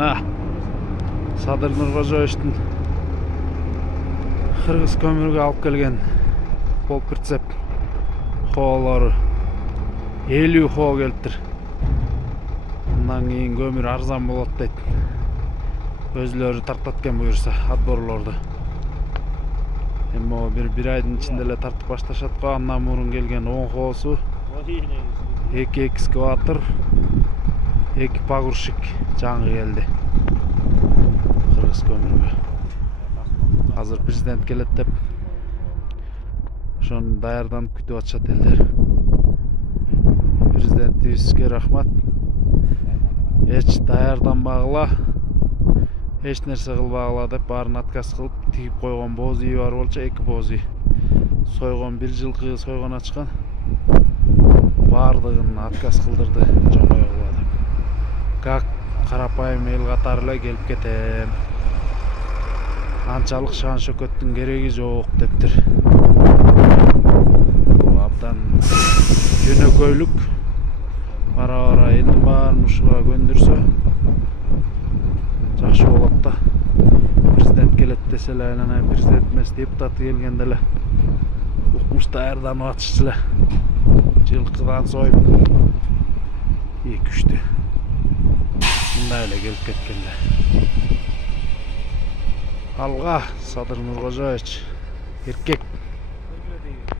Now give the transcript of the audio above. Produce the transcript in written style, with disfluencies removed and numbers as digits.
Ana Sadır Nurkожоевичтин Кыргыз көмүргө алып келген пол прицеп хоолору 50 хоо келиптир. Мындан кийин көмүр арзан болот дейт. Өзлөрү тартат экен буюрса отборлорду. Эми бир айдын ичинде эле тартып башташат го. Андан мурун келген 10 хоосу 2 экскаватор, 2 погрузчик жаңы келди. Кыргыз көмүргө. Азыр президент келет деп ошону даярданып күтүп атышат элдер. Президентибизге рахмат. Эч даярданбагыла, эч нерсе кылбагыла деп баарын отказ кылып тигип койгон боз үй бар болчу, 2 боз үй. Сойгон бир жылкы сойгон ачкан. Баардыгын отказ кылдырды, жомой кыла деп. Как карапайым эл катары эле келип кетем. Анчалык шан шөкөттүн кереги жок дептир. Абдан жөнөкөйлүк бара элдин баарын ушуга көндүрсө жакшы болот да. Президент келет десе эле, анан президент эмес депутаты келгенде эле укмуш даярданып атышчу эле. Жылкыдан союп 2-3 мындай эле келип кеткенде. Алга Садыр Нуркожоевич эркек.